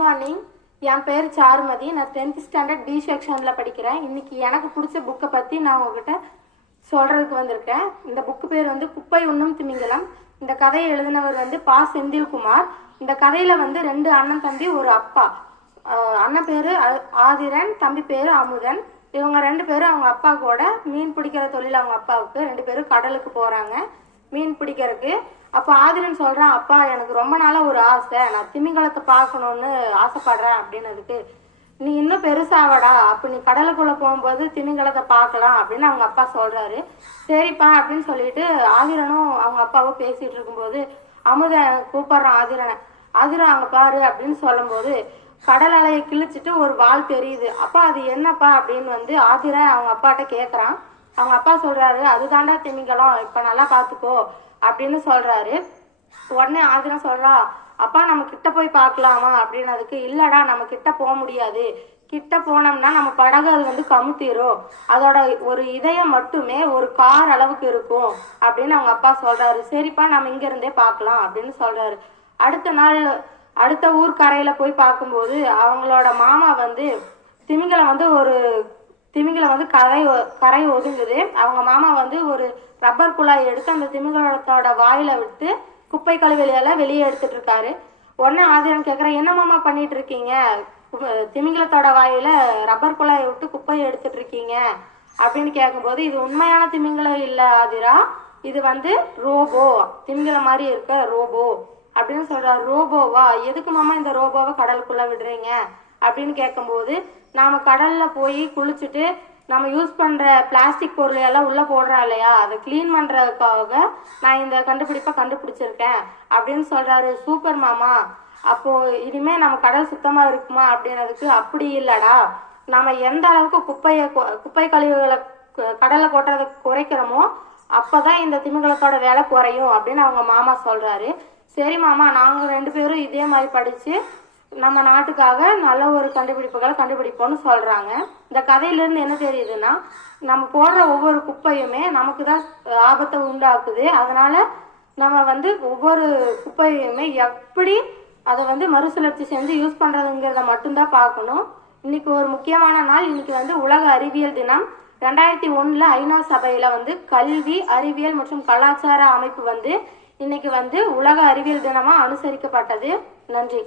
Morning. என் பேர் சாருமதி. நான் 10th standard B செக்ஷனில் படிக்கிறேன். இன்னைக்கு எனக்கு பிடிச்ச புக்கை பற்றி நான் உங்ககிட்ட சொல்கிறதுக்கு வந்திருக்கேன். இந்த புக்கு பேர் வந்து குப்பை உண்ணும் திமிங்கலம். இந்த கதையை எழுதினவர் வந்து பா செந்தில்குமார். இந்த கதையில் வந்து 2 அண்ணன் தம்பி ஒரு அப்பா. அண்ணன் பேர் ஆதிரன், தம்பி பேர் அமுதன். இவங்க 2 பேரும் அவங்க அப்பா கூட மீன் பிடிக்கிற தொழில் அவங்க அப்பாவுக்கு. 2 பேரும் கடலுக்கு போகிறாங்க மீன் பிடிக்கிறதுக்கு. அப்போ ஆதிரன் சொல்கிறான், அப்பா எனக்கு ரொம்ப நாளாக ஒரு ஆசை, நான் திமிங்கலத்தை பார்க்கணுன்னு ஆசைப்படுறேன் அப்படின்னதுக்கு, நீ இன்னும் பெருசாவடா, அப்போ நீ கடலுக்குள்ளே போகும்போது திமிங்கலத்தை பார்க்கலாம் அப்படின்னு அவங்க அப்பா சொல்கிறாரு. சரிப்பா அப்படின்னு சொல்லிட்டு ஆதிரனும் அவங்க அப்பாவும் பேசிகிட்டு இருக்கும்போது அமுதன் கூப்பிட்றான் ஆதிரனை. ஆதிரன் அங்கே பாரு அப்படின்னு சொல்லும்போது கடல் அலையை கிழிச்சிட்டு ஒரு வால் தெரியுது. அப்பா அது என்னப்பா அப்படின்னு வந்து ஆதிரன் அவங்க அப்பாட்ட கேட்குறான். அவங்க அப்பா சொல்கிறாரு, அதுதாண்டா திமிங்கலம், இப்போ நல்லா பார்த்துக்கோ அப்படின்னு சொல்கிறாரு. உடனே ஆதிரன் சொல்கிறா, அப்பா நம்ம கிட்ட போய் பார்க்கலாமா அப்படின்னதுக்கு, இல்லைடா நம்ம கிட்ட போக முடியாது, கிட்ட போனோம்னா நம்ம படகு அது வந்து கமுத்திரும், அதோட ஒரு இதயம் மட்டுமே ஒரு கார் அளவுக்கு இருக்கும் அப்படின்னு அவங்க அப்பா சொல்கிறாரு. சரிப்பா நம்ம இங்கேருந்தே பார்க்கலாம் அப்படின்னு சொல்கிறாரு. அடுத்த நாள் அடுத்த ஊர் கரையில் போய் பார்க்கும்போது அவங்களோட மாமா வந்து திமிங்கலம் வந்து கரை ஒதுங்குது. அவங்க மாமா வந்து ஒரு ரப்பர் குழாய் எடுத்து அந்த திமிங்கலத்தோட வாயில விட்டு குப்பை கழிவுகளெல்லாம் வெளியே எடுத்துட்டு இருக்காரு. உடனே ஆதிரன் கேட்குற, என்ன மாமா பண்ணிட்டு இருக்கீங்க, திமிங்கலத்தோட வாயில ரப்பர் குழாயை விட்டு குப்பையை எடுத்துட்டு இருக்கீங்க அப்படின்னு கேட்கும்போது, இது உண்மையான திமிங்கலம் இல்லை ஆதிரா, இது வந்து ரோபோ, திமிங்கலம் மாதிரி இருக்க ரோபோ அப்படின்னு சொல்றாரு. ரோபோவா, எதுக்கு மாமா இந்த ரோபோவை கடலுக்குள்ள விடுறீங்க அப்படின்னு கேட்கும்போது, நாம கடல்ல போய் குளிச்சுட்டு நம்ம யூஸ் பண்ற பிளாஸ்டிக் பொருள் எல்லாம் உள்ள போடுறோம் இல்லையா, அதை கிளீன் பண்றதுக்காக நான் இந்த கண்டுபிடிப்பை கண்டுபிடிச்சிருக்கேன் அப்படின்னு சொல்றாரு. சூப்பர் மாமா, அப்போ இனிமே நம்ம கடல் சுத்தமா இருக்குமா அப்படின்னதுக்கு, அப்படி இல்லடா, நம்ம எந்த அளவுக்கு குப்பை கழிவுகளை கடல்ல கொட்டுறதை குறைக்கிறோமோ அப்பதான் இந்த திமிங்கலத்தோட வேலை குறையும் அப்படின்னு அவங்க மாமா சொல்றாரு. சரி மாமா, நாங்க 2 பேரும் இதே மாதிரி படிச்சு நம்ம நாட்டுக்காக நல்ல ஒரு கண்டுபிடிப்புகளை கண்டுபிடிப்போம்னு சொல்றாங்க. இந்த கதையிலிருந்து என்ன தெரியுதுன்னா, நம்ம போடுற ஒவ்வொரு குப்பையுமே நமக்கு தான் ஆபத்தை உண்டாக்குது. அதனால நம்ம வந்து ஒவ்வொரு குப்பையுமே எப்படி அதை வந்து மறுசுழற்சி செஞ்சு யூஸ் பண்றதுங்கிறத மட்டும்தான் பார்க்கணும். இன்னைக்கு ஒரு முக்கியமான நாள். இன்னைக்கு வந்து உலக அறிவியல் தினம். 2001 ஐநா சபையில வந்து கல்வி, அறிவியல் மற்றும் கலாச்சார அமைப்பு வந்து இன்னைக்கு வந்து உலக அறிவியல் தினமா அனுசரிக்கப்பட்டது. நன்றி.